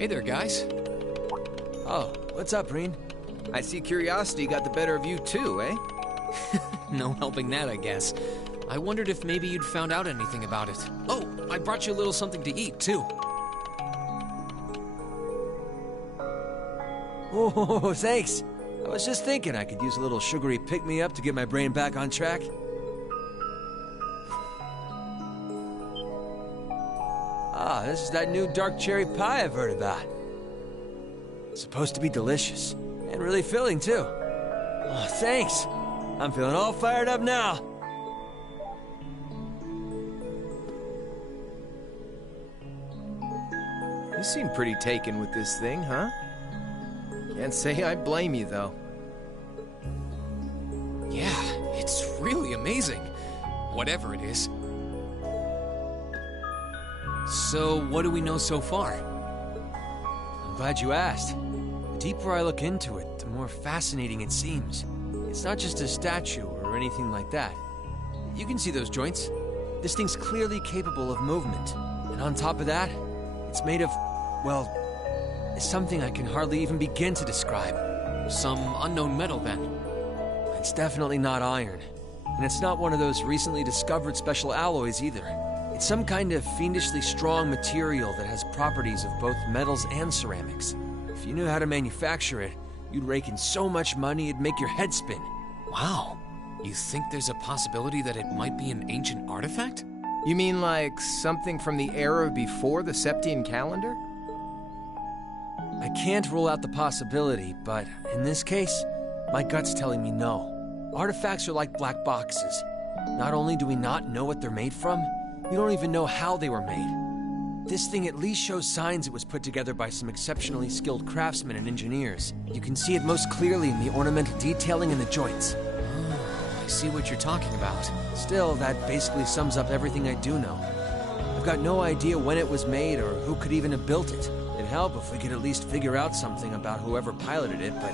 Hey there, guys. Oh, what's up, Reen? I see curiosity got the better of you too, eh? No helping that, I guess. I wondered if maybe you'd found out anything about it. Oh, I brought you a little something to eat, too. Oh, thanks. I was just thinking I could use a little sugary pick-me-up to get my brain back on track. Ah, this is that new dark cherry pie I've heard about. It's supposed to be delicious, and really filling, too. Oh, thanks. I'm feeling all fired up now. You seem pretty taken with this thing, huh? Can't say I blame you, though. Yeah, it's really amazing. Whatever it is. So, what do we know so far? I'm glad you asked. The deeper I look into it, the more fascinating it seems. It's not just a statue or anything like that. You can see those joints. This thing's clearly capable of movement. And on top of that, it's made of, well, something I can hardly even begin to describe. Some unknown metal, then. It's definitely not iron. And it's not one of those recently discovered special alloys either. It's some kind of fiendishly strong material that has properties of both metals and ceramics. If you knew how to manufacture it, you'd rake in so much money it'd make your head spin. Wow. You think there's a possibility that it might be an ancient artifact? You mean like something from the era before the Septian calendar? I can't rule out the possibility, but in this case, my gut's telling me no. Artifacts are like black boxes. Not only do we not know what they're made from, we don't even know how they were made. This thing at least shows signs it was put together by some exceptionally skilled craftsmen and engineers. You can see it most clearly in the ornamental detailing in the joints. I see what you're talking about. Still, that basically sums up everything I do know. I've got no idea when it was made or who could even have built it. It'd help if we could at least figure out something about whoever piloted it, but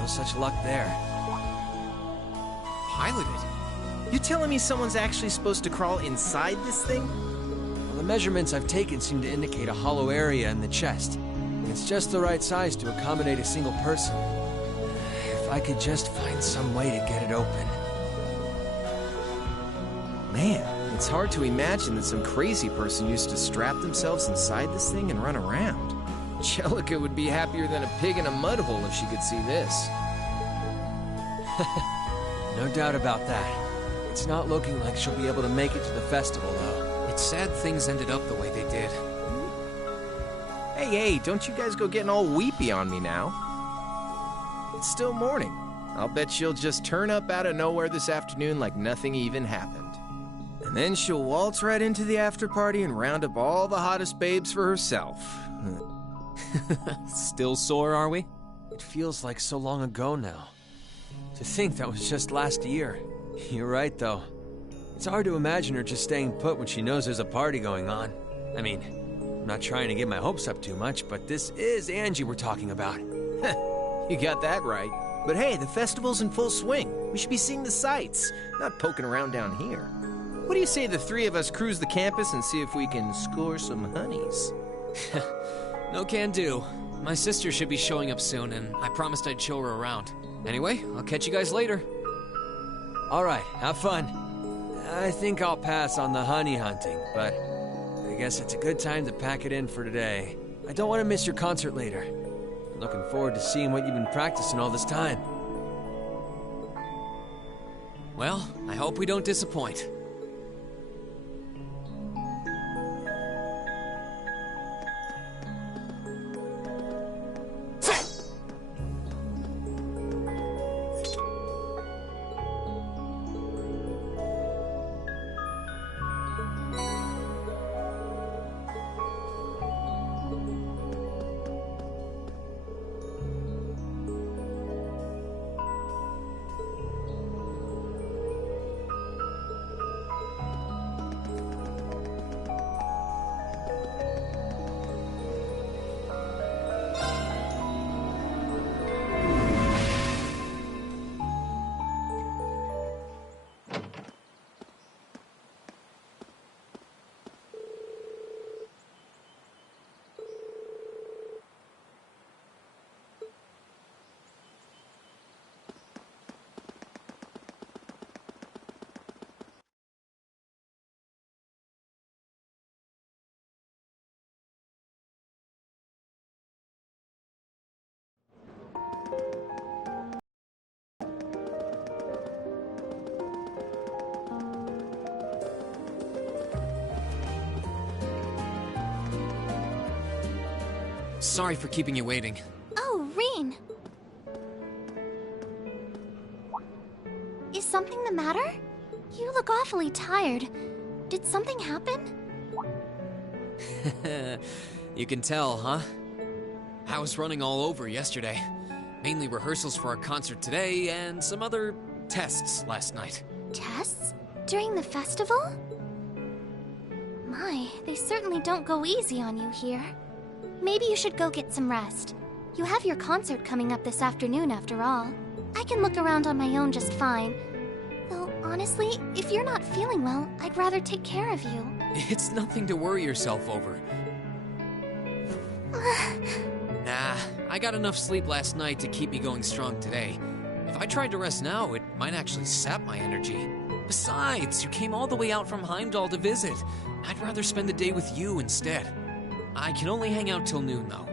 no such luck there. Piloted? You telling me someone's actually supposed to crawl inside this thing? Well, the measurements I've taken seem to indicate a hollow area in the chest. It's just the right size to accommodate a single person. If I could just find some way to get it open. Man, it's hard to imagine that some crazy person used to strap themselves inside this thing and run around. Jellica would be happier than a pig in a mud hole if she could see this. No doubt about that. It's not looking like she'll be able to make it to the festival, though. It's sad things ended up the way they did. Hey, don't you guys go getting all weepy on me now. It's still morning. I'll bet she'll just turn up out of nowhere this afternoon like nothing even happened. And then she'll waltz right into the after party and round up all the hottest babes for herself. Still sore, are we? It feels like so long ago now. To think that was just last year. You're right, though. It's hard to imagine her just staying put when she knows there's a party going on. I mean, I'm not trying to get my hopes up too much, but this is Angie we're talking about. You got that right. But hey, the festival's in full swing. We should be seeing the sights, not poking around down here. What do you say the three of us cruise the campus and see if we can score some honeys? No can do. My sister should be showing up soon, and I promised I'd show her around. Anyway, I'll catch you guys later. All right, have fun. I think I'll pass on the honey hunting, but I guess it's a good time to pack it in for today. I don't want to miss your concert later. I'm looking forward to seeing what you've been practicing all this time. Well, I hope we don't disappoint. sorry for keeping you waiting. Oh, Reen. Is something the matter? You look awfully tired. Did something happen? You can tell, huh? I was running all over yesterday. Mainly rehearsals for our concert today and some other tests last night. Tests? During the festival? My, they certainly don't go easy on you here. Maybe you should go get some rest. You have your concert coming up this afternoon after all. I can look around on my own just fine. Though, honestly, if you're not feeling well, I'd rather take care of you. It's nothing to worry yourself over. Nah, I got enough sleep last night to keep me going strong today. If I tried to rest now, it might actually sap my energy. Besides, you came all the way out from Heimdall to visit. I'd rather spend the day with you instead. I can only hang out till noon, though.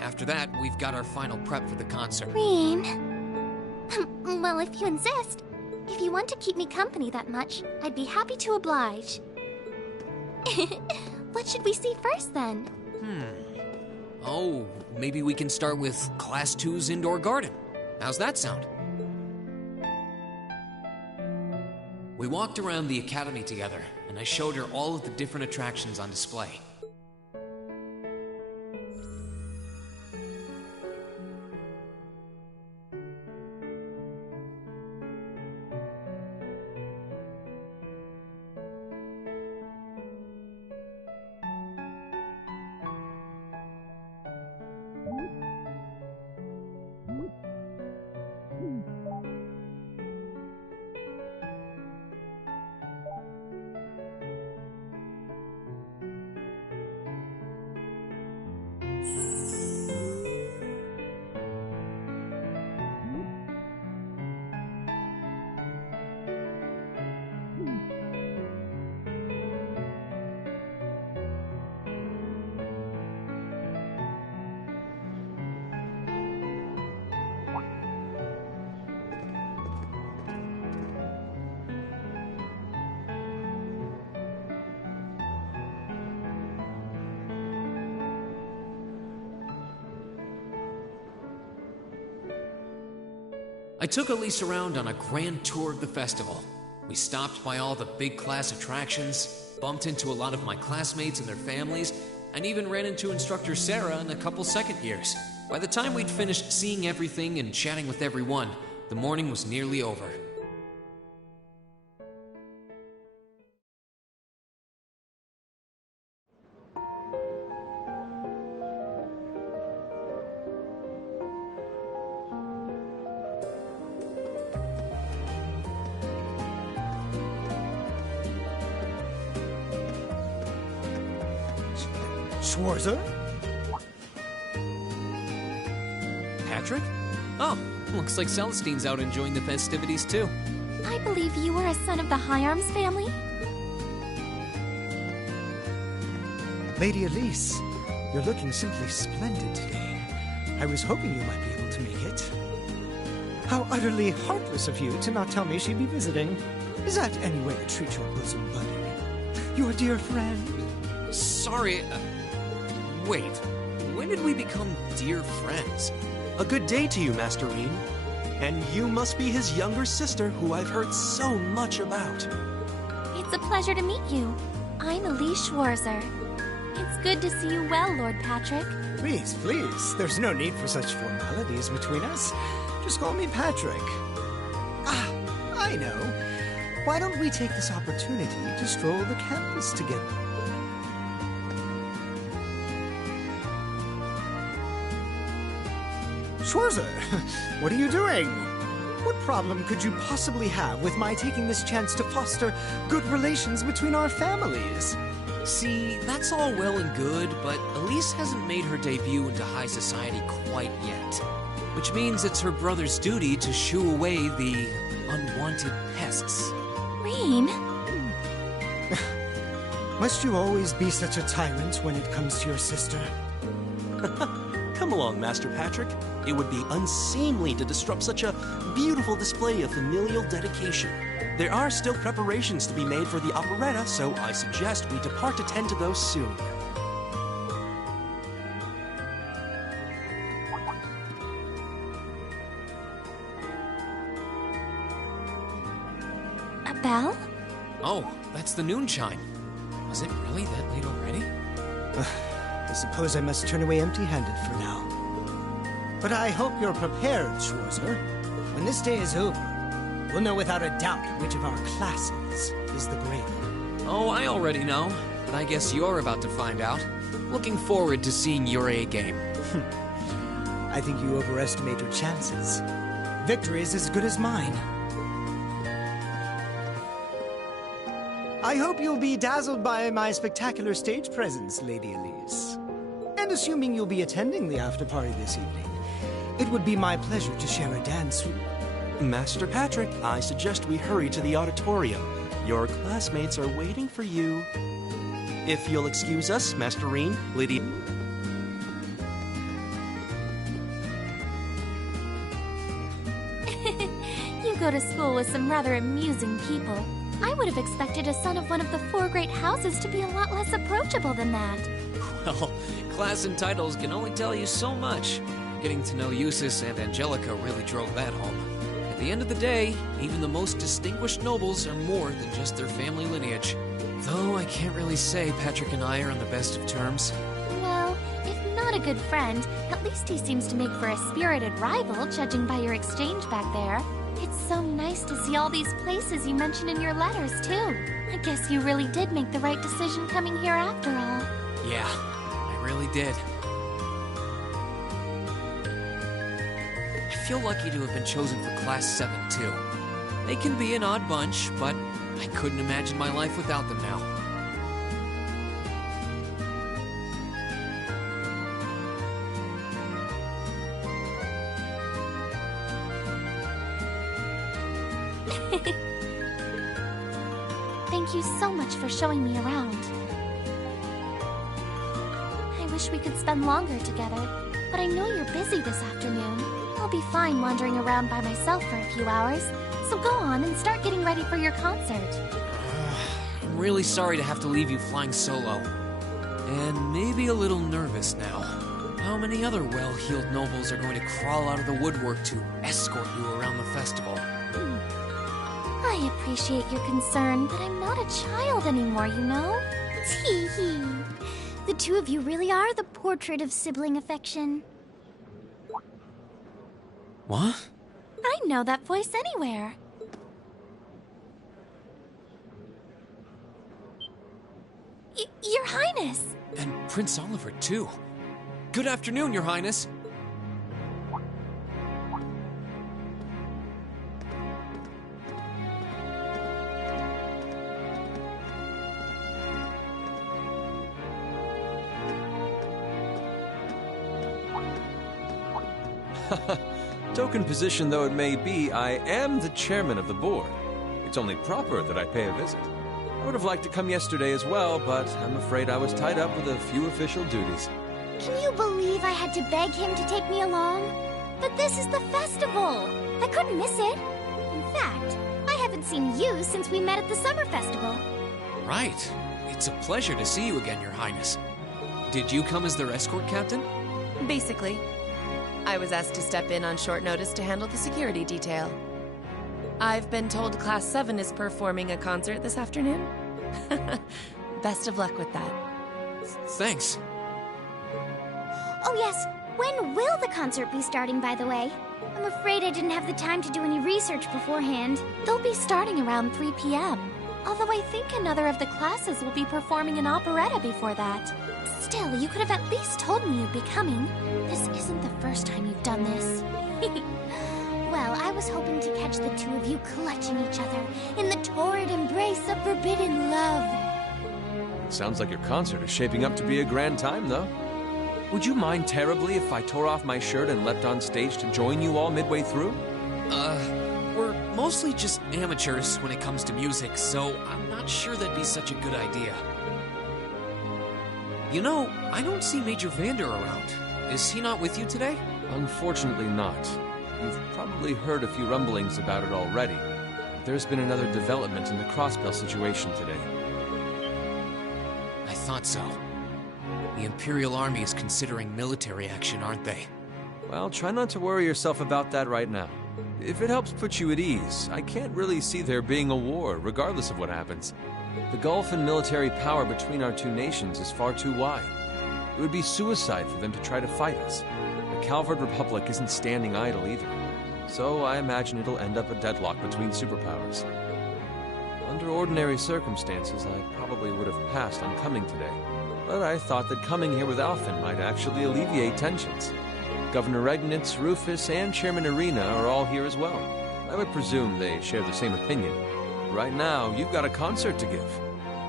After that, we've got our final prep for the concert. Reen. Well, if you insist. If you want to keep me company that much, I'd be happy to oblige. What should we see first, then? Oh, maybe we can start with Class 2's indoor garden. How's that sound? We walked around the academy together, and I showed her all of the different attractions on display. I took Elise around on a grand tour of the festival. We stopped by all the big class attractions, bumped into a lot of my classmates and their families, and even ran into instructor Sarah and a couple second years. By the time we'd finished seeing everything and chatting with everyone, the morning was nearly over. Schwarzer? Patrick? Oh, looks like Celestine's out enjoying the festivities too. I believe you are a son of the High Arms family? Lady Elise, you're looking simply splendid today. I was hoping you might be able to make it. How utterly heartless of you to not tell me she'd be visiting. Is that any way to treat your bosom buddy? Your dear friend? Sorry, wait. When did we become dear friends? A good day to you, Master Reen. And you must be his younger sister, who I've heard so much about. It's a pleasure to meet you. I'm Elise Schwarzer. It's good to see you well, Lord Patrick. Please, please. There's no need for such formalities between us. Just call me Patrick. Ah, I know. Why don't we take this opportunity to stroll the campus together? Schwarzer, what are you doing? What problem could you possibly have with my taking this chance to foster good relations between our families? See, that's all well and good, but Elise hasn't made her debut into high society quite yet. Which means it's her brother's duty to shoo away the unwanted pests. Reen? Must you always be such a tyrant when it comes to your sister? Come along, Master Patrick. It would be unseemly to disrupt such a beautiful display of familial dedication. There are still preparations to be made for the operetta, so I suggest we depart to tend to those soon. that bell? Oh, that's the noon chime. Was it really that late already? I suppose I must turn away empty-handed for now. But I hope you're prepared, Schwarzer. When this day is over, we'll know without a doubt which of our classes is the greater. Oh, I already know, but I guess you're about to find out. Looking forward to seeing your A game. I think you overestimate your chances. Victory is as good as mine. I hope you'll be dazzled by my spectacular stage presence, Lady Elise. And assuming you'll be attending the after-party this evening, it would be my pleasure to share a dance with... Master Patrick, I suggest we hurry to the auditorium. Your classmates are waiting for you. If you'll excuse us, Master Reen, Lady... You go to school with some rather amusing people. I would have expected a son of one of the 4 great houses to be a lot less approachable than that. Well, class and titles can only tell you so much. Getting to know Eustace and Angelica really drove that home. At the end of the day, even the most distinguished nobles are more than just their family lineage. Though I can't really say Patrick and I are on the best of terms. Well, if not a good friend, at least he seems to make for a spirited rival, judging by your exchange back there. It's so nice to see all these places you mentioned in your letters, too. I guess you really did make the right decision coming here after all. Yeah, I really did. I feel lucky to have been chosen for Class 7, too. They can be an odd bunch, but I couldn't imagine my life without them now. Thank you so much for showing me around. I wish we could spend longer together, but I know you're busy this afternoon. I'll be fine wandering around by myself for a few hours, so go on and start getting ready for your concert. I'm really sorry to have to leave you flying solo. And maybe a little nervous now. How many other well-heeled nobles are going to crawl out of the woodwork to escort you around the festival? I appreciate your concern, but I'm not a child anymore, you know? Tee-hee. The two of you really are the portrait of sibling affection. What? I know that voice anywhere. Your Highness! And Prince Oliver, too. Good afternoon, Your Highness. Token position though it may be, I am the chairman of the board. It's only proper that I pay a visit. I would have liked to come yesterday as well, but I'm afraid I was tied up with a few official duties. Can you believe I had to beg him to take me along? But this is the festival! I couldn't miss it. In fact, I haven't seen you since we met at the summer festival. Right. It's a pleasure to see you again, Your Highness. Did you come as their escort captain? Basically. I was asked to step in on short notice to handle the security detail. I've been told Class 7 is performing a concert this afternoon. Best of luck with that. Thanks. Oh yes, when will the concert be starting, by the way? I'm afraid I didn't have the time to do any research beforehand. They'll be starting around 3 p.m. Although I think another of the classes will be performing an operetta before that. Still, you could have at least told me you'd be coming. This isn't the first time you've done this. Well, I was hoping to catch the two of you clutching each other in the torrid embrace of forbidden love. Sounds like your concert is shaping up to be a grand time, though. Would you mind terribly if I tore off my shirt and leapt on stage to join you all midway through? We're mostly just amateurs when it comes to music, so I'm not sure that'd be such a good idea. You know, I don't see Major Vander around. Is he not with you today? Unfortunately not. You've probably heard a few rumblings about it already. There's been another development in the Crossbell situation today. I thought so. The Imperial Army is considering military action, aren't they? Well, try not to worry yourself about that right now. If it helps put you at ease, I can't really see there being a war, regardless of what happens. The gulf in military power between our two nations is far too wide. It would be suicide for them to try to fight us. The Calvard Republic isn't standing idle either. So I imagine it'll end up a deadlock between superpowers. Under ordinary circumstances, I probably would have passed on coming today. But I thought that coming here with Alphen might actually alleviate tensions. Governor Regnitz, Rufus, and Chairman Arena are all here as well. I would presume they share the same opinion. Right now, you've got a concert to give.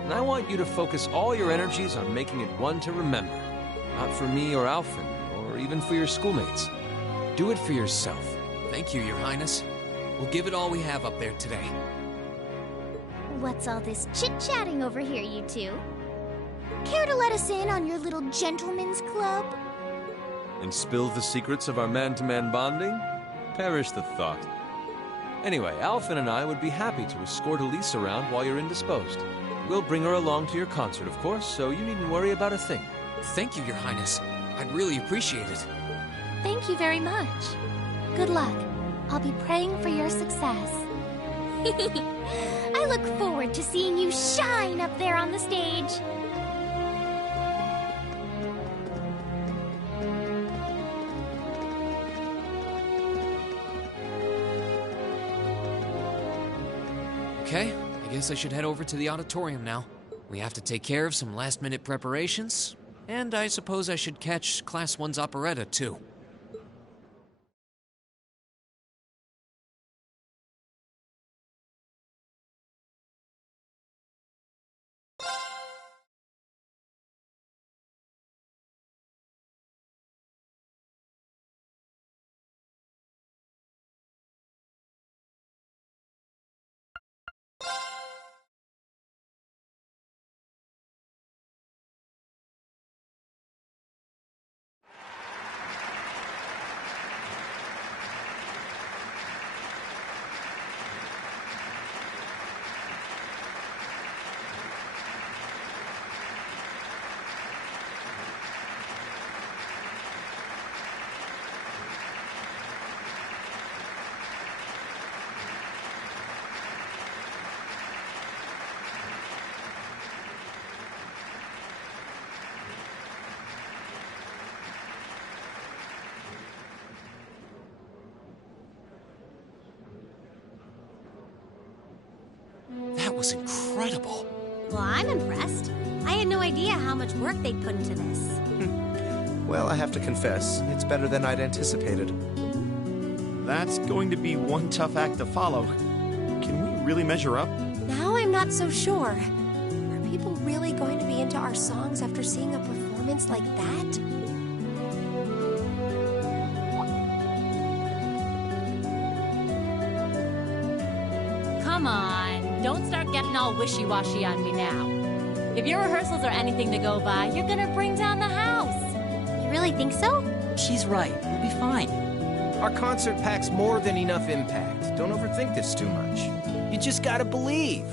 And I want you to focus all your energies on making it one to remember. Not for me or Alphen, or even for your schoolmates. Do it for yourself. Thank you, Your Highness. We'll give it all we have up there today. What's all this chit-chatting over here, you two? Care to let us in on your little gentleman's club? And spill the secrets of our man-to-man bonding? Perish the thought. Anyway, Alphen and I would be happy to escort Elise around while you're indisposed. We'll bring her along to your concert, of course, so you needn't worry about a thing. Thank you, Your Highness. I'd really appreciate it. Thank you very much. Good luck. I'll be praying for your success. I look forward to seeing you shine up there on the stage. Okay, I guess I should head over to the auditorium now. We have to take care of some last-minute preparations, and I suppose I should catch Class 1's operetta, too. That was incredible. Well, I'm impressed. I had no idea how much work they'd put into this. Well, I have to confess, it's better than I'd anticipated. That's going to be one tough act to follow. Can we really measure up? Now I'm not so sure. Are people really going to be into our songs after seeing a performance like that? Come on, don't start getting all wishy-washy on me now. If your rehearsals are anything to go by, you're gonna bring down the house. You really think so? She's right. We'll be fine. Our concert packs more than enough impact. Don't overthink this too much. You just gotta believe.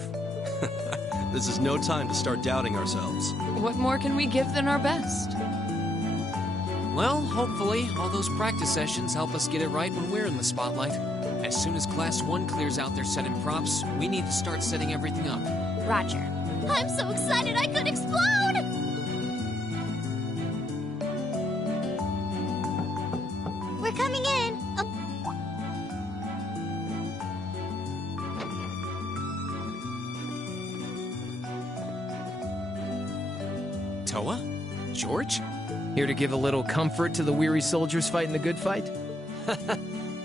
This is no time to start doubting ourselves. What more can we give than our best? Well, hopefully, all those practice sessions help us get it right when we're in the spotlight. As soon as Class 1 clears out their set and props, we need to start setting everything up. Roger. I'm so excited I could explode! We're coming in. Oh. Toa? George? Here to give a little comfort to the weary soldiers fighting the good fight?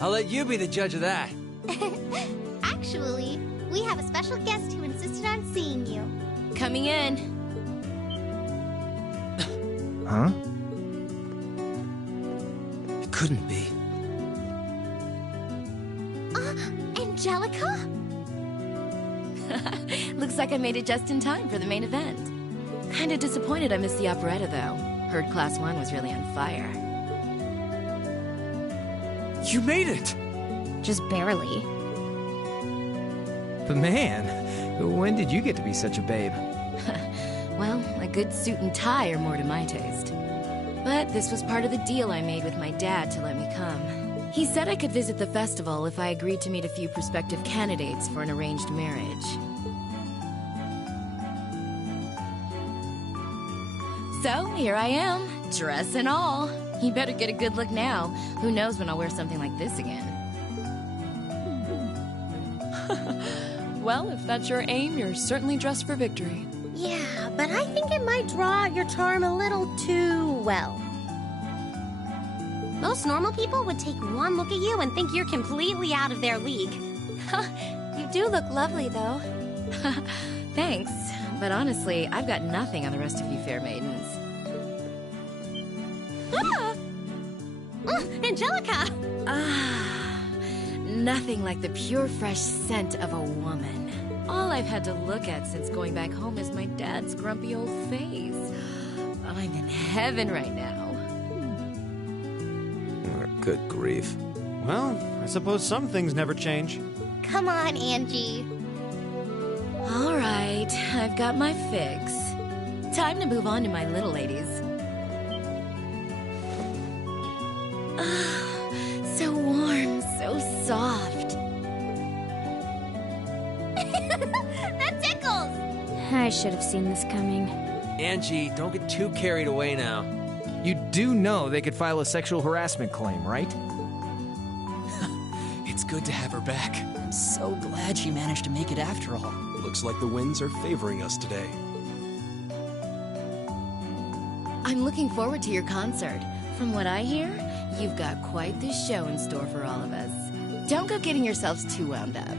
I'll let you be the judge of that. Actually, we have a special guest who insisted on seeing you. Coming in. Huh? It couldn't be. Angelica? Looks like I made it just in time for the main event. Kinda disappointed I missed the operetta, though. Heard Class 1 was really on fire. You made it! Just barely. But man, when did you get to be such a babe? Well, a good suit and tie are more to my taste. But this was part of the deal I made with my dad to let me come. He said I could visit the festival if I agreed to meet a few prospective candidates for an arranged marriage. So, here I am, dress and all. You better get a good look now. Who knows when I'll wear something like this again. Well, if that's your aim, you're certainly dressed for victory. Yeah, but I think it might draw out your charm a little too well. Most normal people would take one look at you and think you're completely out of their league. You do look lovely, though. Thanks, but honestly, I've got nothing on the rest of you fair maidens. Ah! Angelica! Nothing like the pure, fresh scent of a woman. All I've had to look at since going back home is my dad's grumpy old face. I'm in heaven right now. Good grief. Well, I suppose some things never change. Come on, Angie. All right, I've got my fix. Time to move on to my little ladies. So warm, so soft. That tickles! I should have seen this coming. Angie, don't get too carried away now. You do know they could file a sexual harassment claim, right? It's good to have her back. I'm so glad she managed to make it after all. Looks like the winds are favoring us today. I'm looking forward to your concert. From what I hear, you've got quite the show in store for all of us. Don't go getting yourselves too wound up.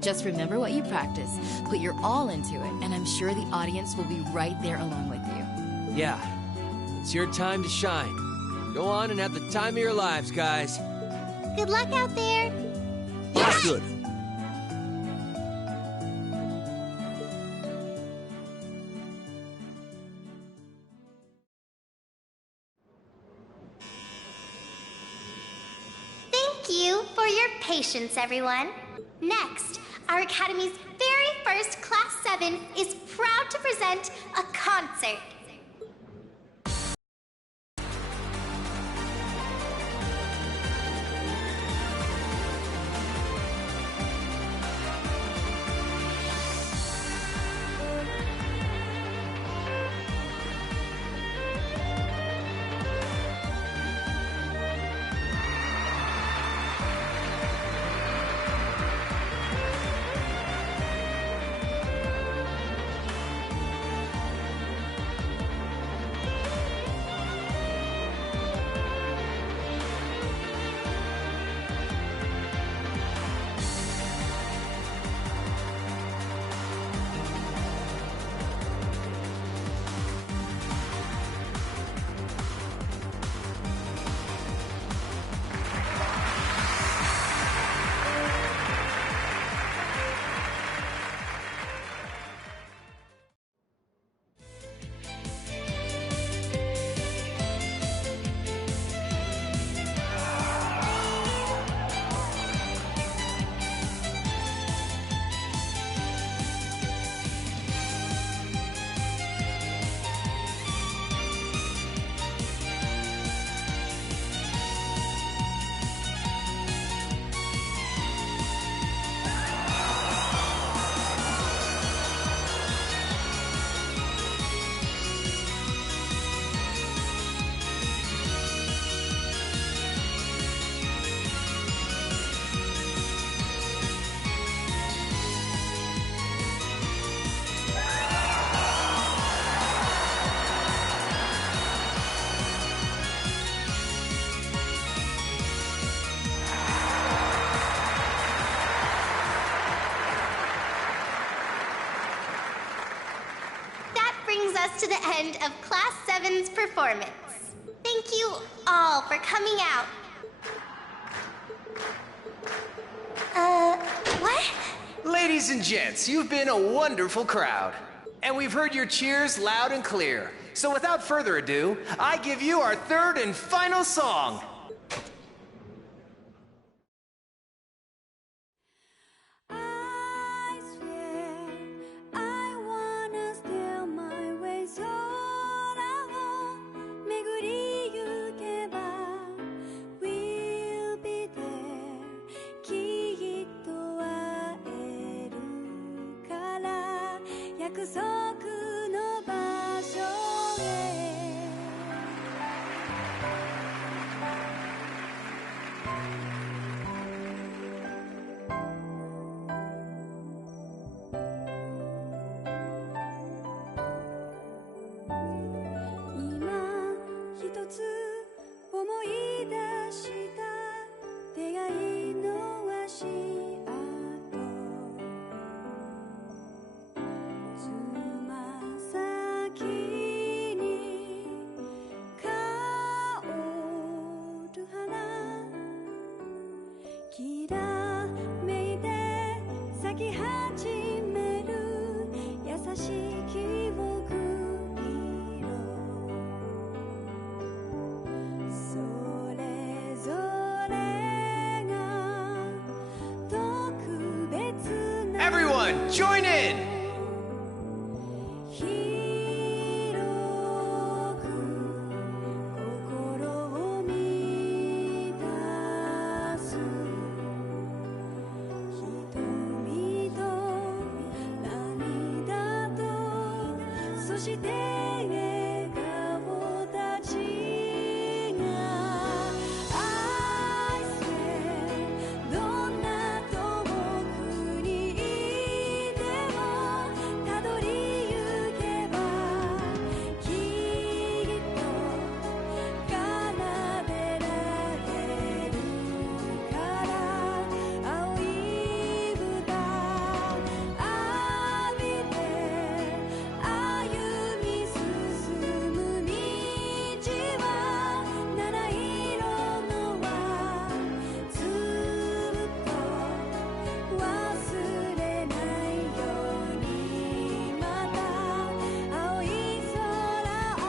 Just remember what you practice, put your all into it, and I'm sure the audience will be right there along with you. Yeah, it's your time to shine. Go on and have the time of your lives, guys. Good luck out there. That's good. Thank you for your patience, everyone. Next, our Academy's very first Class 7 is proud to present a concert. To the end of Class 7's performance. Thank you all for coming out. What? Ladies and gents, you've been a wonderful crowd. And we've heard your cheers loud and clear. So without further ado, I give you our third and final song. き始める優しい記憶色それぞれが特別な Everyone, join in! 広く心を満たす瞳と涙とそして笑顔たちが愛せどんな遠くにいてもたどりゆけばきっと奏でられるから青い歌浴びて歩み進む道は七色の輪ずっと忘れないようにまた青い空青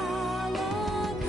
く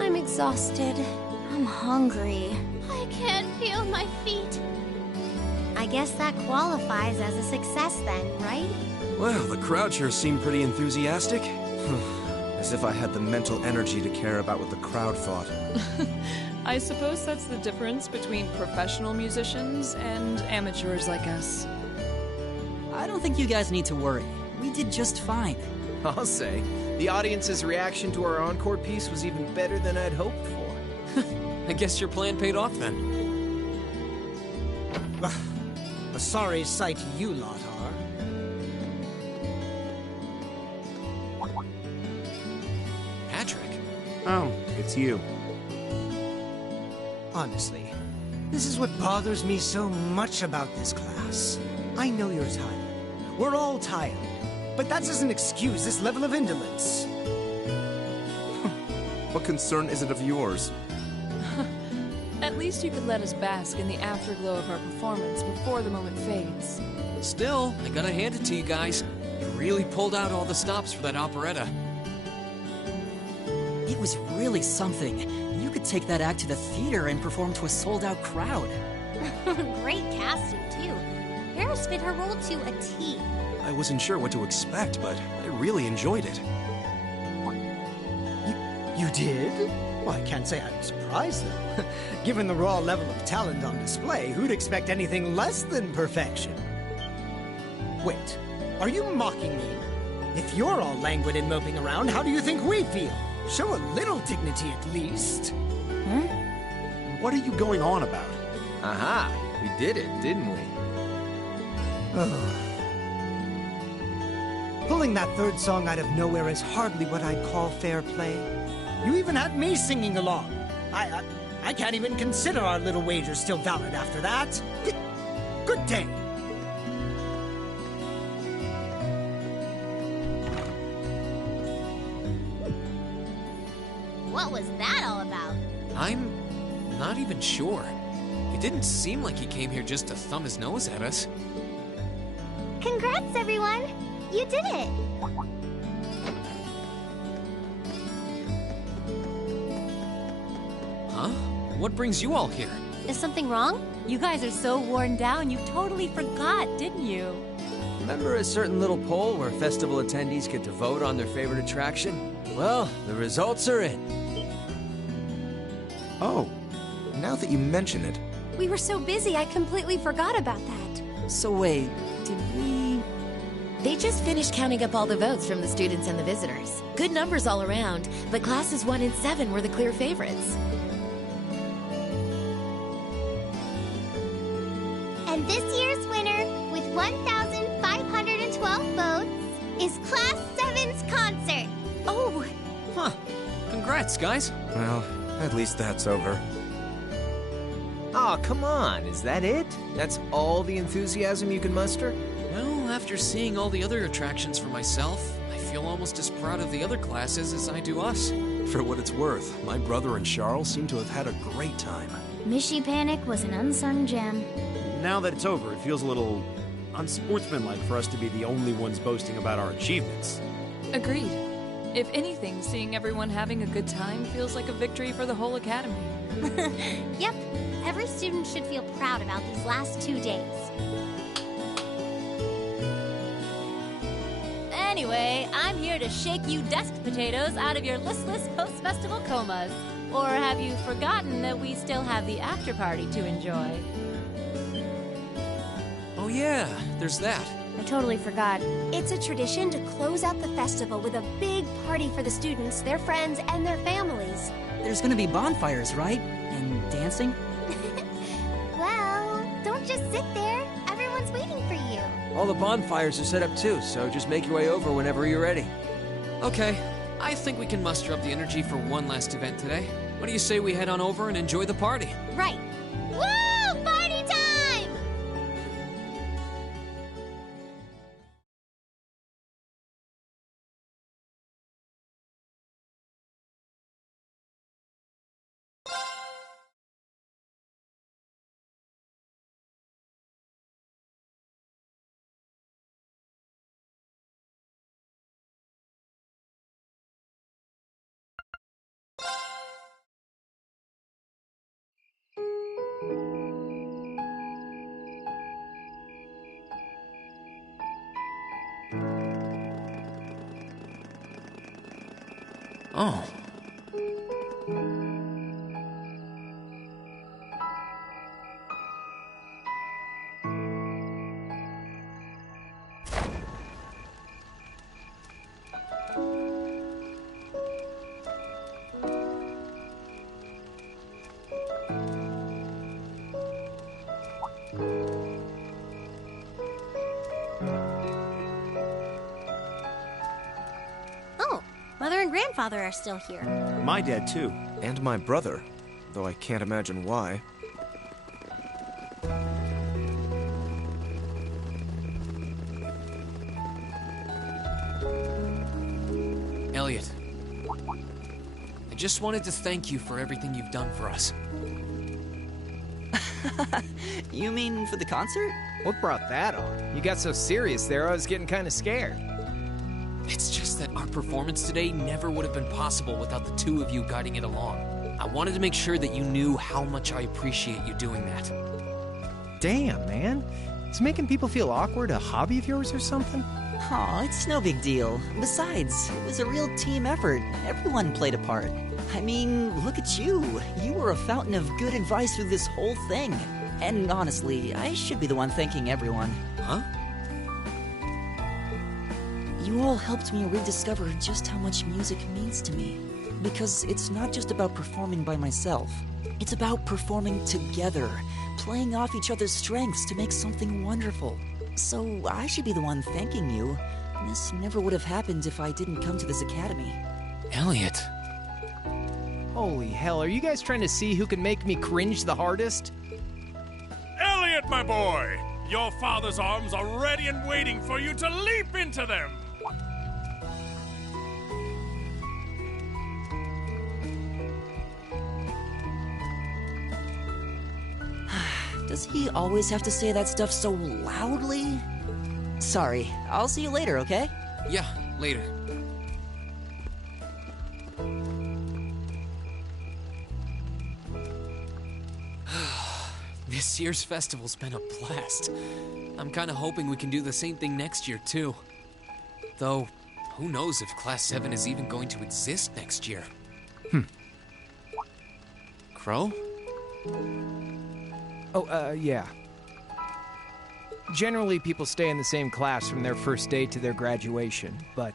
I'm exhausted. I'm hungry. I can't feel my feet. I guess that qualifies as a success then, right? Well, the crowd sure seemed pretty enthusiastic. As if I had the mental energy to care about what the crowd thought. I suppose that's the difference between professional musicians and amateurs like us. I don't think you guys need to worry. We did just fine. I'll say, the audience's reaction to our encore piece was even better than I'd hoped for. I guess your plan paid off then. A sorry sight you lot are. Patrick? Oh, it's you. Honestly, this is what bothers me so much about this class. I know you're tired. We're all tired. But that doesn't excuse this level of indolence. What concern is it of yours? At least you could let us bask in the afterglow of our performance before the moment fades. Still, I gotta hand it to you guys. You really pulled out all the stops for that operetta. It was really something. You could take that act to the theater and perform to a sold-out crowd. Great casting, too. Paris fit her role to a T. I wasn't sure what to expect, but I really enjoyed it. You did? Well, I can't say I'm surprised, though. Given the raw level of talent on display, who'd expect anything less than perfection? Wait, are you mocking me? If you're all languid and moping around, how do you think we feel? Show a little dignity at least. Huh? What are you going on about? Aha, we did it, didn't we? Pulling that third song out of nowhere is hardly what I'd call fair play. You even had me singing along. I can't even consider our little wager still valid after that. Good day. What was that all about? I'm not even sure. It didn't seem like he came here just to thumb his nose at us. Congrats, everyone! You did it! Huh? What brings you all here? Is something wrong? You guys are so worn down, you totally forgot, didn't you? Remember a certain little poll where festival attendees get to vote on their favorite attraction? Well, the results are in. Oh, now that you mention it. We were so busy, I completely forgot about that. So wait, did we... They just finished counting up all the votes from the students and the visitors. Good numbers all around, but classes 1 and 7 were the clear favorites. And this year's winner, with 1,512 votes, is Class 7's concert. Oh! Huh. Congrats, guys. Well, at least that's over. Aw, come on, is that it? That's all the enthusiasm you can muster? Well, after seeing all the other attractions for myself, I feel almost as proud of the other classes as I do us. For what it's worth, my brother and Charles seem to have had a great time. Mishy Panic was an unsung gem. Now that it's over, it feels a little unsportsmanlike for us to be the only ones boasting about our achievements. Agreed. If anything, seeing everyone having a good time feels like a victory for the whole academy. Yep, every student should feel proud about these last 2 days. Anyway, I'm here to shake you desk potatoes out of your listless post-festival comas. Or have you forgotten that we still have the after-party to enjoy? Oh yeah, there's that. I totally forgot. It's a tradition to close out the festival with a big party for the students, their friends, and their families. There's gonna be bonfires, right? And dancing? Well, don't just sit there. Everyone's waiting for you. All the bonfires are set up too, so just make your way over whenever you're ready. Okay, I think we can muster up the energy for one last event today. What do you say we head on over and enjoy the party? Right. Woo! Party time! Oh. Oh, Mother and Grandfather are still here. My dad, too. And my brother, though I can't imagine why. Elliot, I just wanted to thank you for everything you've done for us. You mean for the concert? What brought that on? You got so serious there, I was getting kind of scared. It's just that our performance today never would have been possible without the two of you guiding it along. I wanted to make sure that you knew how much I appreciate you doing that. Damn, man. Is making people feel awkward a hobby of yours or something? Aw, it's no big deal. Besides, it was a real team effort. Everyone played a part. I mean, look at you. You were a fountain of good advice through this whole thing. And honestly, I should be the one thanking everyone. Huh? You all helped me rediscover just how much music means to me. Because it's not just about performing by myself. It's about performing together, playing off each other's strengths to make something wonderful. So I should be the one thanking you. This never would have happened if I didn't come to this academy. Elliot. Holy hell, are you guys trying to see who can make me cringe the hardest? Elliot, my boy! Your father's arms are ready and waiting for you to leap into them! Does he always have to say that stuff so loudly? Sorry. I'll see you later, okay? Yeah, later. This year's festival's been a blast. I'm kinda hoping we can do the same thing next year, too. Though, who knows if Class 7 is even going to exist next year? Crow? Oh, yeah. Generally, people stay in the same class from their first day to their graduation, but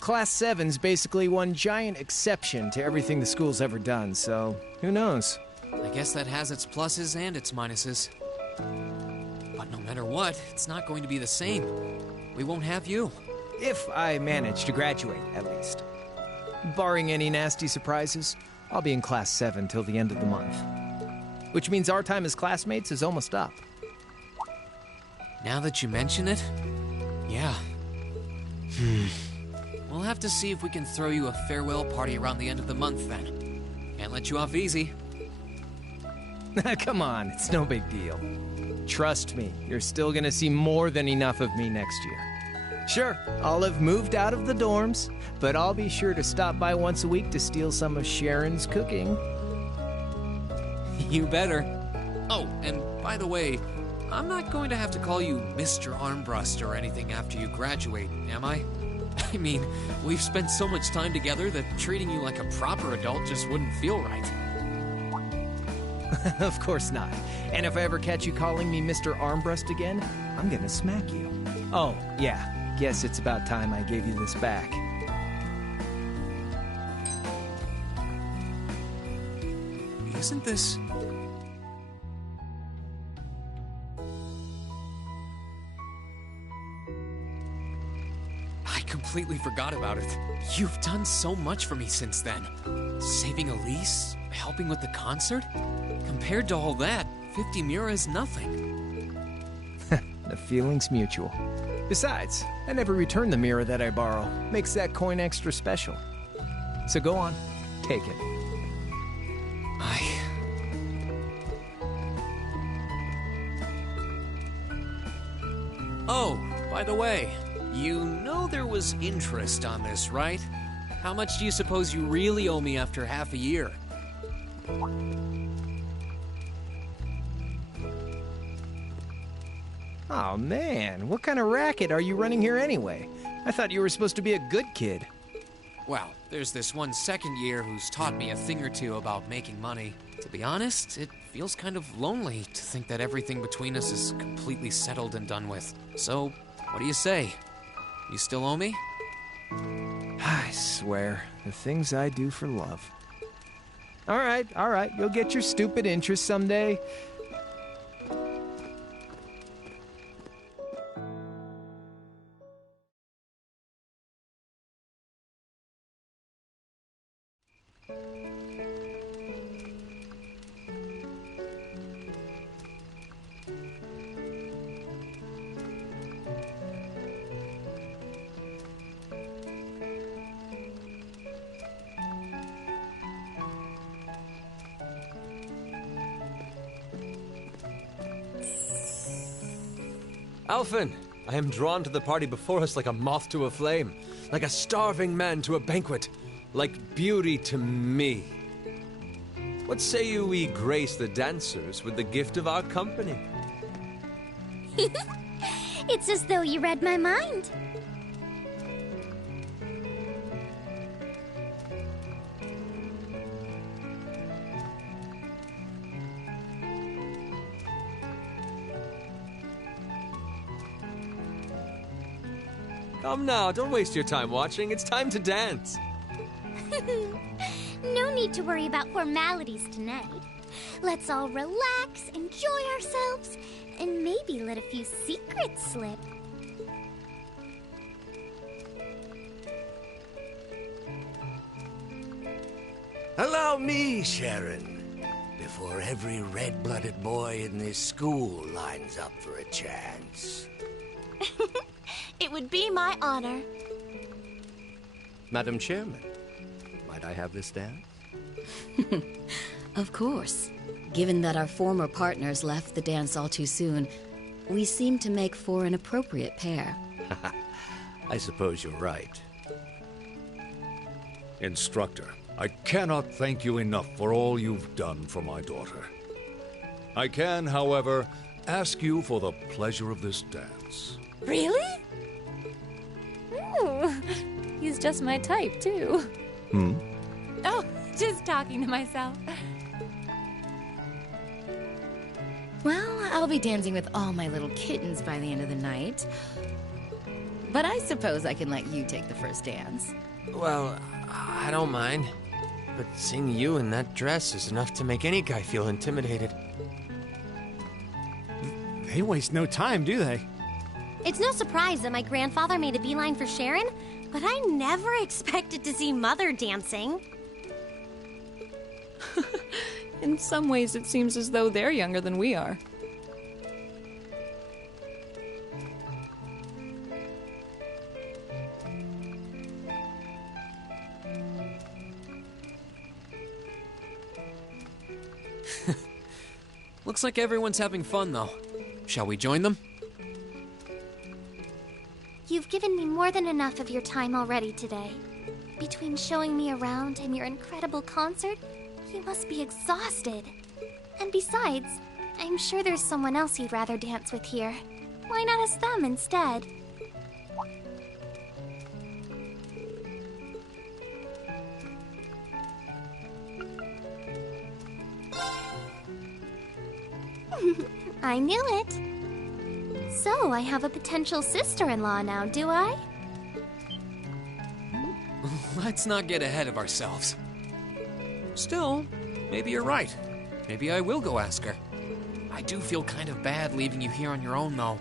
Class 7's basically one giant exception to everything the school's ever done, so who knows? I guess that has its pluses and its minuses. But no matter what, it's not going to be the same. We won't have you. If I manage to graduate, at least. Barring any nasty surprises, I'll be in Class 7 till the end of the month. Which means our time as classmates is almost up. Now that you mention it, yeah. We'll have to see if we can throw you a farewell party around the end of the month then. Can't let you off easy. Come on, it's no big deal. Trust me, you're still gonna see more than enough of me next year. Sure, I'll have moved out of the dorms, but I'll be sure to stop by once a week to steal some of Sharon's cooking. You better. Oh, and by the way, I'm not going to have to call you Mr. Armbrust or anything after you graduate, am I? I mean, we've spent so much time together that treating you like a proper adult just wouldn't feel right. Of course not. And if I ever catch you calling me Mr. Armbrust again, I'm gonna smack you. Oh, yeah. Guess it's about time I gave you this back. Isn't this... I completely forgot about it. You've done so much for me since then. Saving Elise, helping with the concert. Compared to all that, 50 Mura is nothing. The feeling's mutual. Besides, I never return the mirror that I borrow. Makes that coin extra special. So go on, take it. Oh, by the way, you know there was interest on this, right? How much do you suppose you really owe me after half a year? Oh man, what kind of racket are you running here anyway? I thought you were supposed to be a good kid. Well, there's this one second year who's taught me a thing or two about making money. To be honest, it feels kind of lonely to think that everything between us is completely settled and done with. So, what do you say? You still owe me? I swear, the things I do for love. All right, you'll get your stupid interest someday. Alphen, I am drawn to the party before us like a moth to a flame, like a starving man to a banquet, like beauty to me. What say you we grace the dancers with the gift of our company? It's as though you read my mind. Come now, don't waste your time watching. It's time to dance. No need to worry about formalities tonight. Let's all relax, enjoy ourselves, and maybe let a few secrets slip. Allow me, Sharon, before every red-blooded boy in this school lines up for a chance. It would be my honor. Madam Chairman, might I have this dance? Of course. Given that our former partners left the dance all too soon, We seem to make for an appropriate pair. I suppose you're right. Instructor, I cannot thank you enough for all you've done for my daughter. I can, however, ask you for the pleasure of this dance. Really? Ooh, he's just my type, too. Oh, just talking to myself. Well, I'll be dancing with all my little kittens by the end of the night. But I suppose I can let you take the first dance. Well, I don't mind. But seeing you in that dress is enough to make any guy feel intimidated. They waste no time, do they? It's no surprise that my grandfather made a beeline for Sharon, but I never expected to see Mother dancing. In some ways, it seems as though they're younger than we are. Looks like everyone's having fun, though. Shall we join them? You've given me more than enough of your time already today. Between showing me around and your incredible concert, you must be exhausted. And besides, I'm sure there's someone else you'd rather dance with here. Why not ask them instead? I knew it. So, I have a potential sister-in-law now, do I? Let's not get ahead of ourselves. Still, maybe you're right. Maybe I will go ask her. I do feel kind of bad leaving you here on your own, though.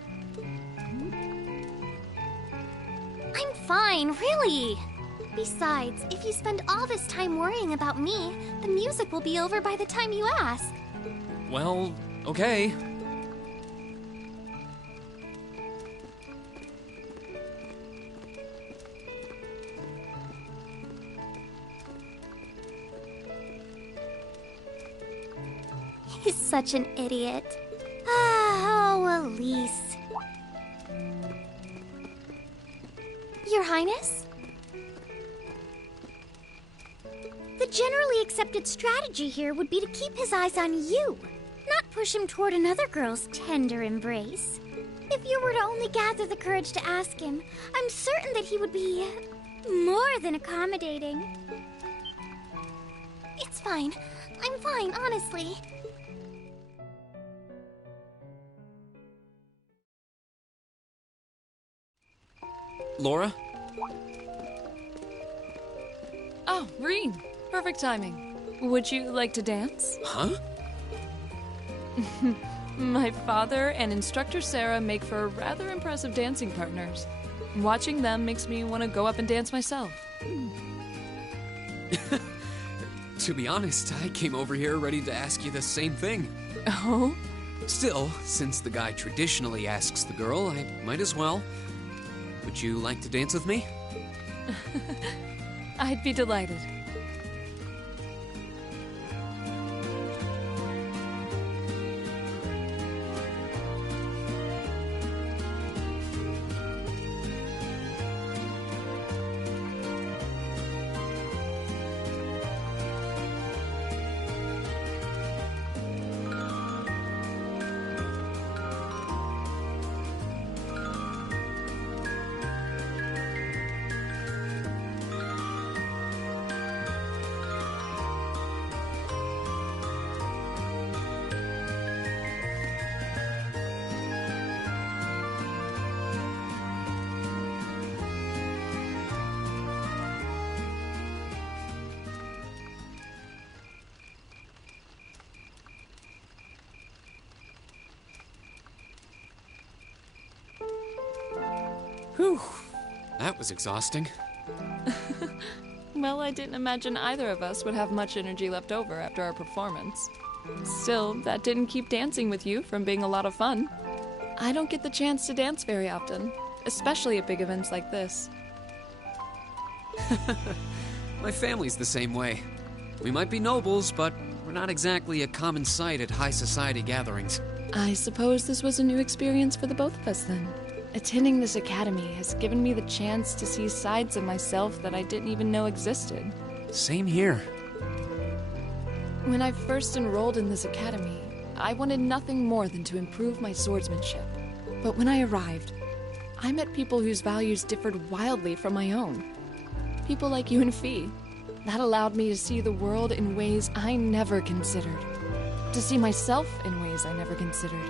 I'm fine, really. Besides, if you spend all this time worrying about me, the music will be over by the time you ask. Well, okay. He's such an idiot. Oh, Elise. Your Highness? The generally accepted strategy here would be to keep his eyes on you, not push him toward another girl's tender embrace. If you were to only gather the courage to ask him, I'm certain that he would be more than accommodating. It's fine. I'm fine, honestly. Laura? Oh, Reen. Perfect timing. Would you like to dance? Huh? My father and instructor Sarah make for rather impressive dancing partners. Watching them makes me want to go up and dance myself. To be honest, I came over here ready to ask you the same thing. Oh? Still, since the guy traditionally asks the girl, I might as well. Would you like to dance with me? I'd be delighted. Whew. That was exhausting. Well, I didn't imagine either of us would have much energy left over after our performance. Still, that didn't keep dancing with you from being a lot of fun. I don't get the chance to dance very often, especially at big events like this. My family's the same way. We might be nobles, but We're not exactly a common sight at high society gatherings. I suppose this was a new experience for the both of us then. Attending this academy has given me the chance to see sides of myself that I didn't even know existed. Same here. When I first enrolled in this academy, I wanted nothing more than to improve my swordsmanship. But when I arrived, I met people whose values differed wildly from my own. People like you and Fee. That allowed me to see the world in ways I never considered. To see myself in ways I never considered.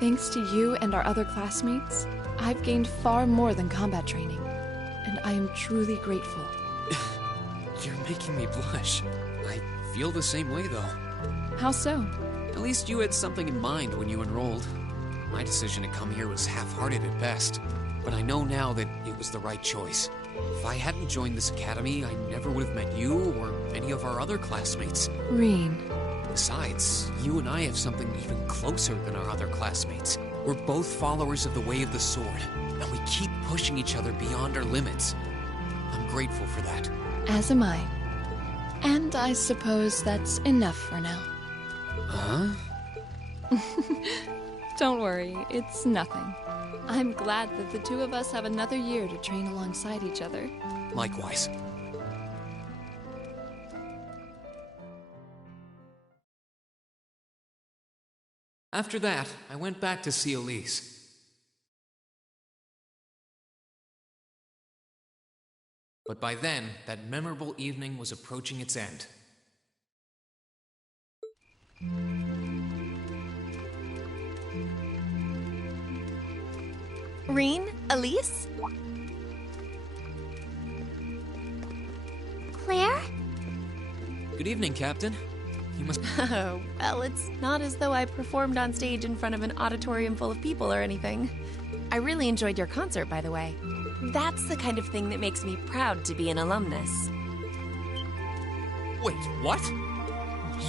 Thanks to you and our other classmates, I've gained far more than combat training, and I am truly grateful. You're making me blush. I feel the same way, though. How so? At least you had something in mind when you enrolled. My decision to come here was half-hearted at best, but I know now that it was the right choice. If I hadn't joined this academy, I never would have met you or any of our other classmates. Reen. Besides, you and I have something even closer than our other classmates. We're both followers of the way of the sword, and we keep pushing each other beyond our limits. I'm grateful for that. As am I. And I suppose that's enough for now. Huh? Don't worry, it's nothing. I'm glad that the two of us have another year to train alongside each other. Likewise. After that, I went back to see Elise. But by then, that memorable evening was approaching its end. Reen? Elise? Claire? Good evening, Captain. You must... Oh, well, it's not as though I performed on stage in front of an auditorium full of people or anything. I really enjoyed your concert, by the way. That's the kind of thing that makes me proud to be an alumnus. Wait, what?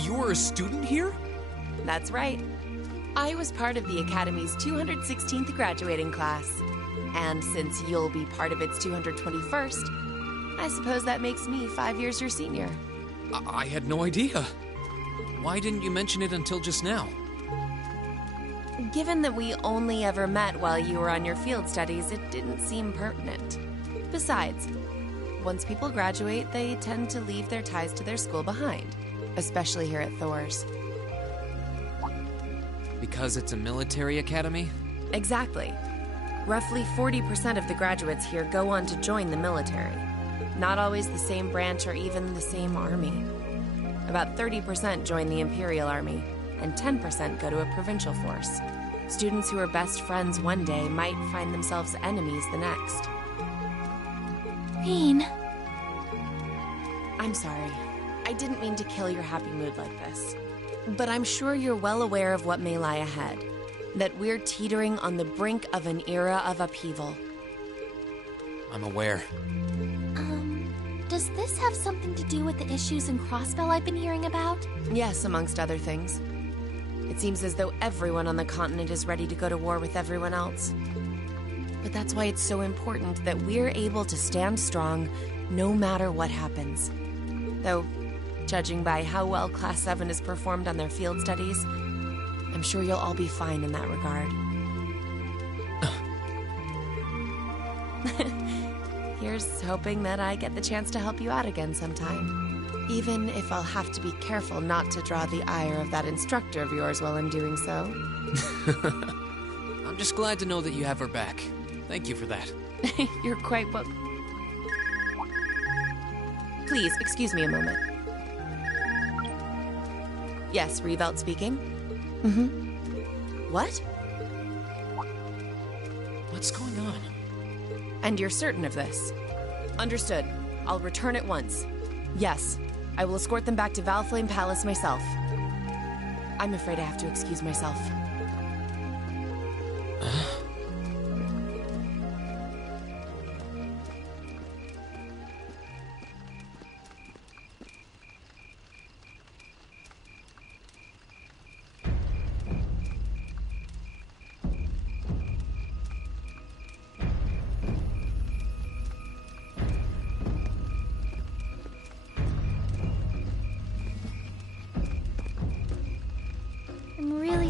You were a student here? That's right. I was part of the Academy's 216th graduating class. And since you'll be part of its 221st, I suppose that makes me 5 years your senior. I had no idea. Why didn't you mention it until just now? Given that we only ever met while you were on your field studies, it didn't seem pertinent. Besides, once people graduate, they tend to leave their ties to their school behind, especially here at Thor's. Because it's a military academy? Exactly. Roughly 40% of the graduates here go on to join the military. Not always the same branch or even the same army. About 30% join the Imperial Army, and 10% go to a provincial force. Students who are best friends one day might find themselves enemies the next. Reen. I'm sorry. I didn't mean to kill your happy mood like this. But I'm sure you're well aware of what may lie ahead. That we're teetering on the brink of an era of upheaval. I'm aware. Does this have something to do with the issues in Crossbell I've been hearing about? Yes, amongst other things. It seems as though everyone on the continent is ready to go to war with everyone else. But that's why it's so important that we're able to stand strong no matter what happens. Though, judging by how well Class 7 has performed on their field studies, I'm sure you'll all be fine in that regard. Here's hoping that I get the chance to help you out again sometime. Even if I'll have to be careful not to draw the ire of that instructor of yours while I'm doing so. I'm just glad to know that you have her back. Thank you for that. You're quite welcome. Please, excuse me a moment. Yes, Revelt speaking. What? What's going on? And you're certain of this? Understood. I'll return at once. Yes, I will escort them back to Valflame Palace myself. I'm afraid I have to excuse myself.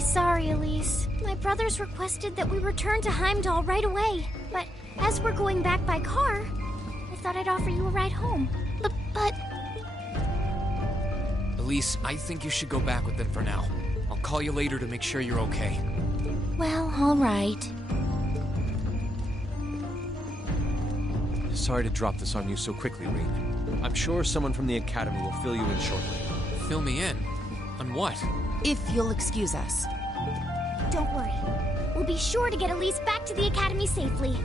sorry, Elise. My brothers requested that we return to Heimdall right away. But as we're going back by car, I thought I'd offer you a ride home. But... Elise, I think you should go back with them for now. I'll call you later to make sure you're okay. Well, all right. Sorry to drop this on you so quickly, Reed. I'm sure someone from the Academy will fill you in shortly. Fill me in? On what? If you'll excuse us. Don't worry. We'll be sure to get Elise back to the Academy safely.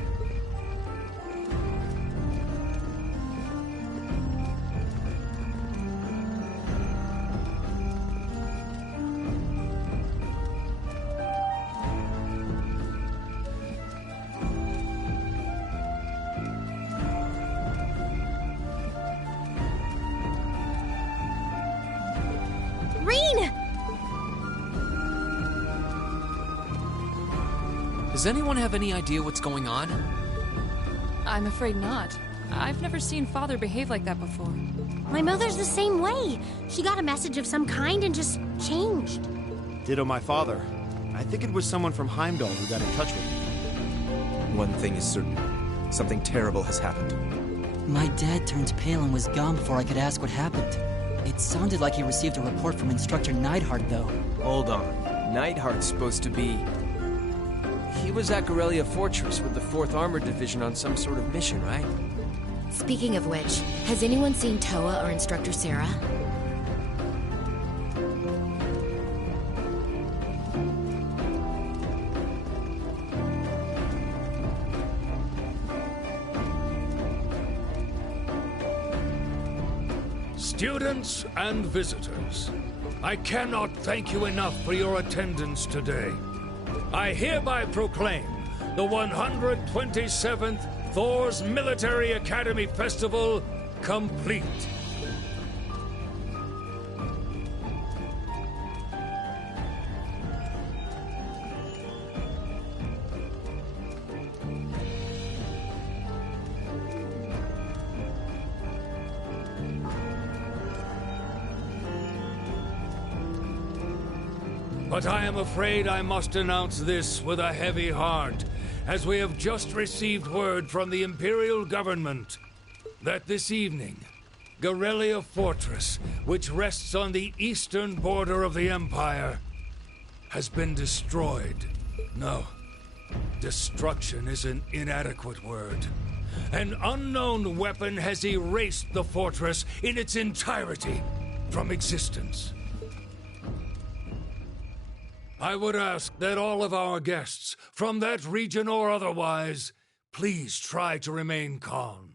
Does anyone have any idea what's going on? I'm afraid not. I've never seen Father behave like that before. My mother's the same way. She got a message of some kind and just changed. Ditto my father. I think it was someone from Heimdall who got in touch with me. One thing is certain. Something terrible has happened. My dad turned pale and was gone before I could ask what happened. It sounded like he received a report from Instructor Neidhart, though. Hold on. Neidhart's supposed to be... He was at Gorelia Fortress with the 4th Armored Division on some sort of mission, right? Speaking of which, has anyone seen Toa or Instructor Sarah? Students and visitors, I cannot thank you enough for your attendance today. I hereby proclaim the 127th Thor's Military Academy Festival complete. But I am afraid I must announce this with a heavy heart, as we have just received word from the Imperial Government that this evening, Gorelia Fortress, which rests on the eastern border of the Empire, has been destroyed. No, destruction is an inadequate word. An unknown weapon has erased the fortress in its entirety from existence. I would ask that all of our guests, from that region or otherwise, please try to remain calm.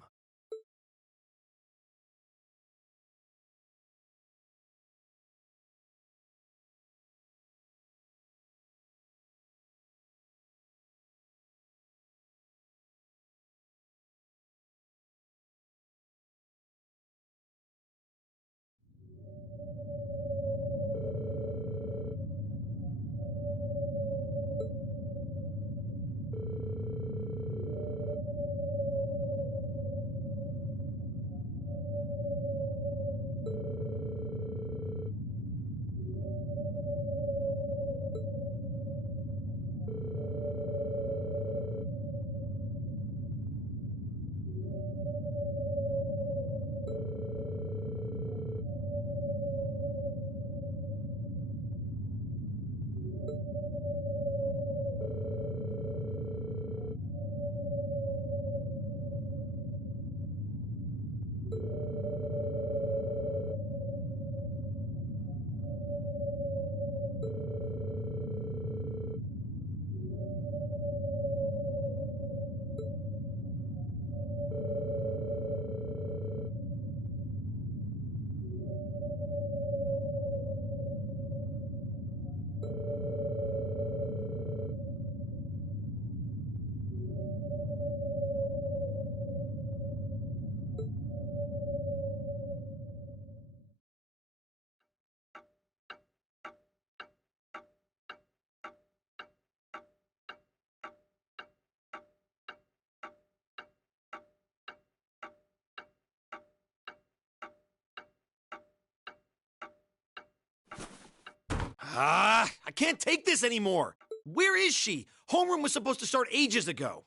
I can't take this anymore. Where is she? Homeroom was supposed to start ages ago.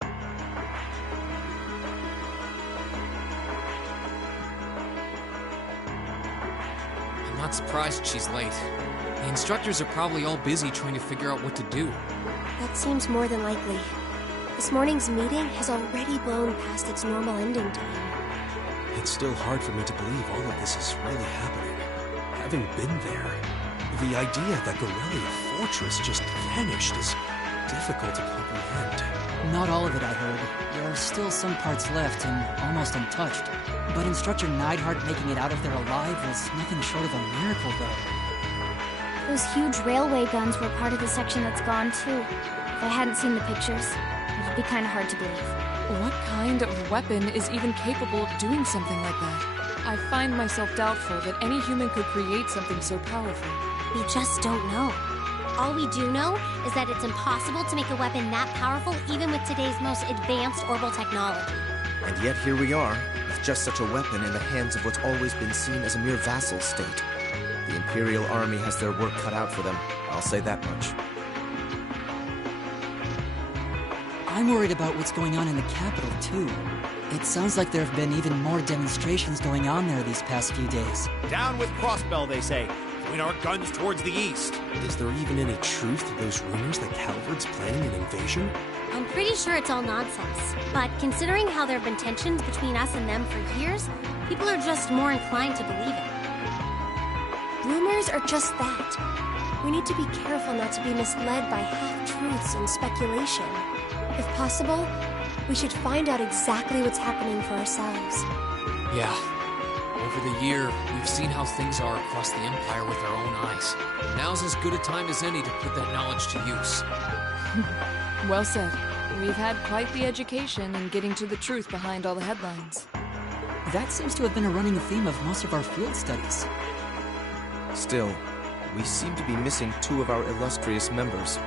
I'm not surprised she's late. The instructors are probably all busy trying to figure out what to do. That seems more than likely. This morning's meeting has already blown past its normal ending time. It's still hard for me to believe all of this is really happening. Having been there, the idea that Gorelia Fortress just vanished is difficult to comprehend. Not all of it, I heard. There are still some parts left and almost untouched. But Instructor Neidhart making it out of there alive was nothing short of a miracle, though. Those huge railway guns were part of the section that's gone, too. If I hadn't seen the pictures, it'd be kind of hard to believe. What kind of weapon is even capable of doing something like that? I find myself doubtful that any human could create something so powerful. We just don't know. All we do know is that it's impossible to make a weapon that powerful even with today's most advanced orbital technology. And yet here we are, with just such a weapon in the hands of what's always been seen as a mere vassal state. The Imperial Army has their work cut out for them, I'll say that much. I'm worried about what's going on in the capital, too. It sounds like there have been even more demonstrations going on there these past few days. Down with Crossbell, they say. Point our guns towards the east. Is there even any truth to those rumors that Calvard's planning an invasion? I'm pretty sure it's all nonsense. But considering how there have been tensions between us and them for years, people are just more inclined to believe it. Rumors are just that. We need to be careful not to be misled by half-truths and speculation. If possible, we should find out exactly what's happening for ourselves. Yeah. Over the year, we've seen how things are across the Empire with our own eyes. Now's as good a time as any to put that knowledge to use. Well said. We've had quite the education in getting to the truth behind all the headlines. That seems to have been a running theme of most of our field studies. Still, we seem to be missing two of our illustrious members.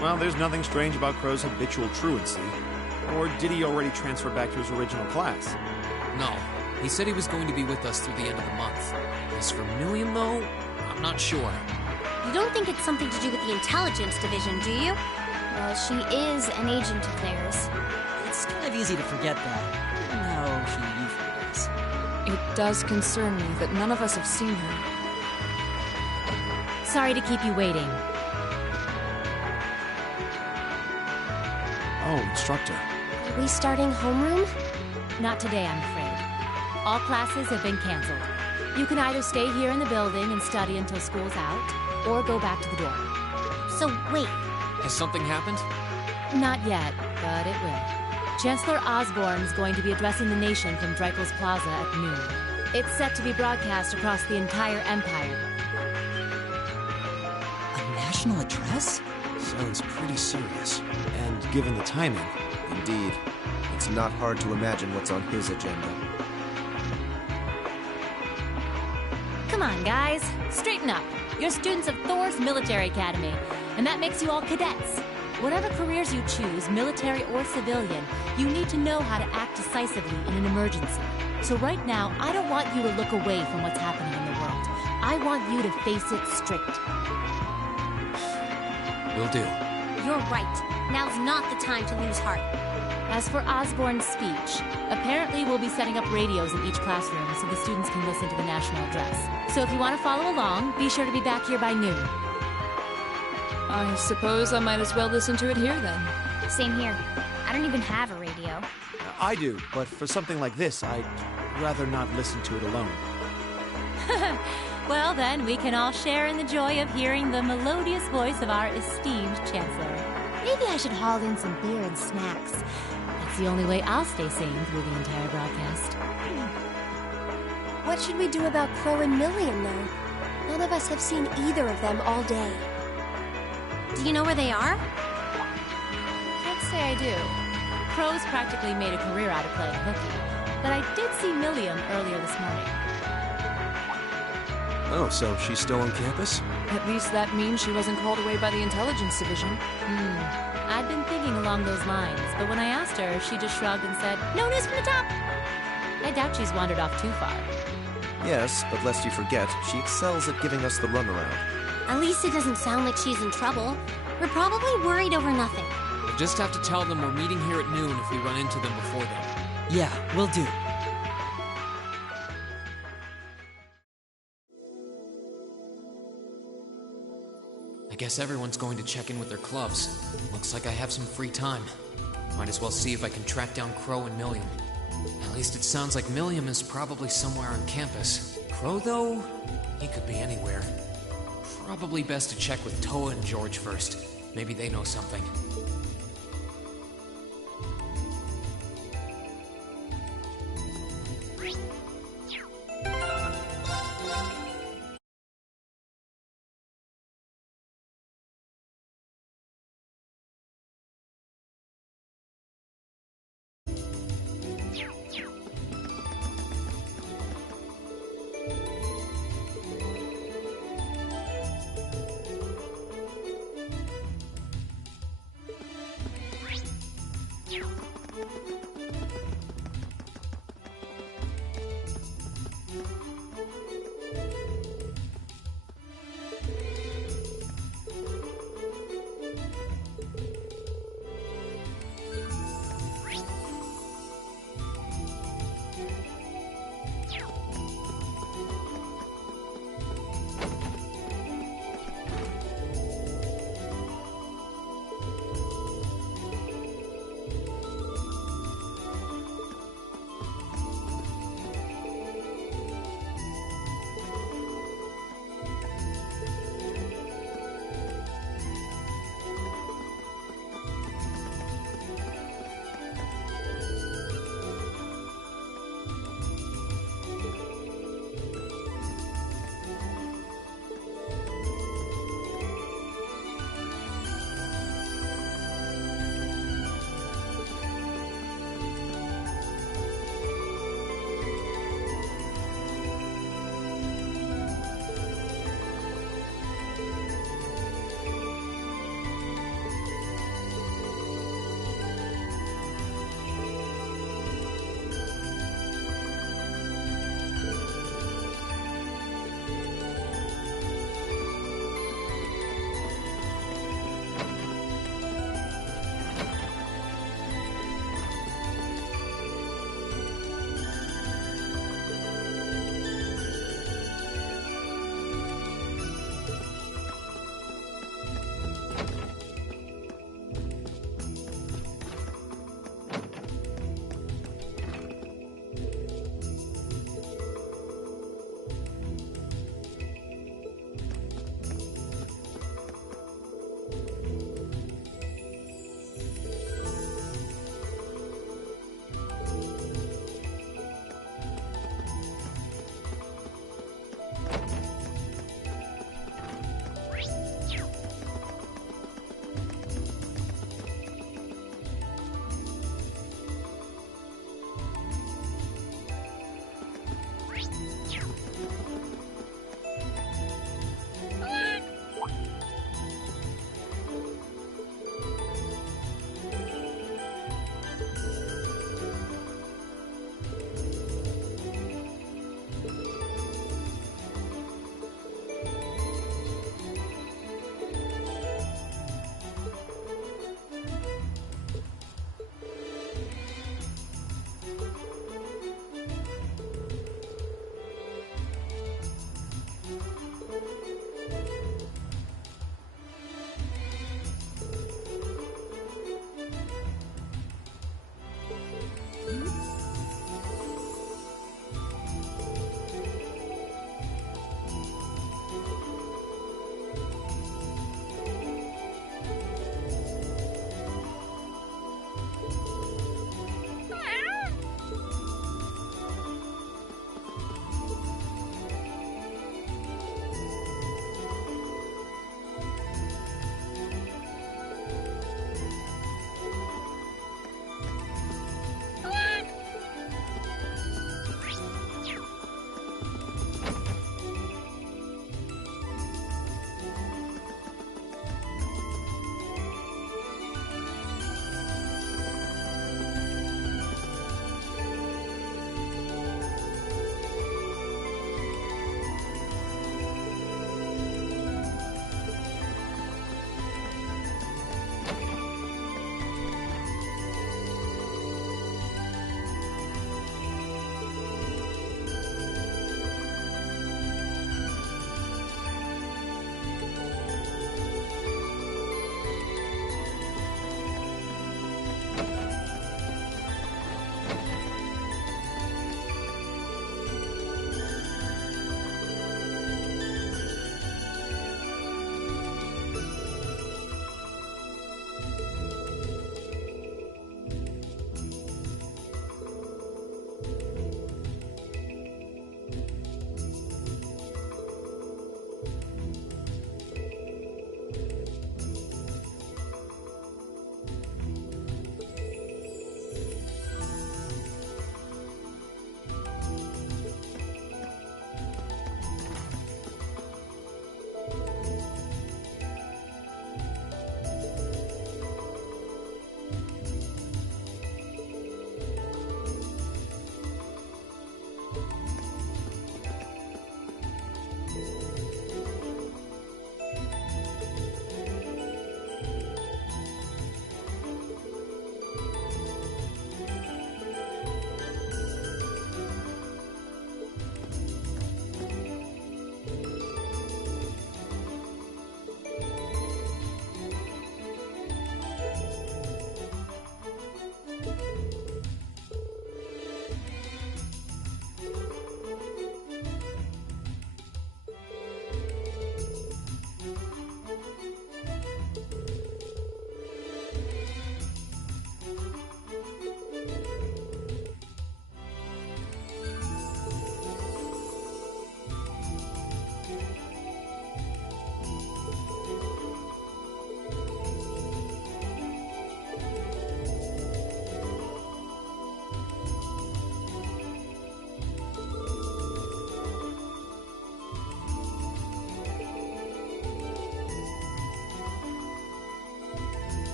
Well, there's nothing strange about Crow's habitual truancy. Or did he already transfer back to his original class? No. He said he was going to be with us through the end of the month. As for Million, though, I'm not sure. You don't think it's something to do with the intelligence division, do you? Well, she is an agent of theirs. It's kind of easy to forget that, given how she usually is. It does concern me that none of us have seen her. Sorry to keep you waiting. Oh, Instructor. Are we starting homeroom? Not today, I'm afraid. All classes have been canceled. You can either stay here in the building and study until school's out, or go back to the dorm. So wait. Has something happened? Not yet, but it will. Chancellor Osborne is going to be addressing the nation from Dreikel's Plaza at noon. It's set to be broadcast across the entire Empire. A national address? Sounds pretty serious. And given the timing... Indeed. It's not hard to imagine what's on his agenda. Come on, guys. Straighten up. You're students of Thor's Military Academy, and that makes you all cadets. Whatever careers you choose, military or civilian, you need to know how to act decisively in an emergency. So right now, I don't want you to look away from what's happening in the world. I want you to face it straight. Will do. You're right. Now's not the time to lose heart. As for Osborne's speech, apparently we'll be setting up radios in each classroom so the students can listen to the national address. So if you want to follow along, be sure to be back here by noon. I suppose I might as well listen to it here then. Same here. I don't even have a radio. I do, but for something like this, I'd rather not listen to it alone. Well then, we can all share in the joy of hearing the melodious voice of our esteemed Chancellor. Maybe I should haul in some beer and snacks. That's the only way I'll stay sane through the entire broadcast. What should we do about Crow and Million, though? None of us have seen either of them all day. Do you know where they are? Can't say I do. Crow's practically made a career out of playing hooky, but I did see Milliam earlier this morning. Oh, so she's still on campus? At least that means she wasn't called away by the intelligence division. I'd been thinking along those lines, but when I asked her, she just shrugged and said, "No news from the top!" I doubt she's wandered off too far. Yes, but lest you forget, she excels at giving us the runaround. At least it doesn't sound like she's in trouble. We're probably worried over nothing. We'll just have to tell them we're meeting here at noon if we run into them before then. Yeah, will do. I guess everyone's going to check in with their clubs. Looks like I have some free time. Might as well see if I can track down Crow and Milliam. At least it sounds like Milliam is probably somewhere on campus. Crow, though? He could be anywhere. Probably best to check with Toa and George first. Maybe they know something.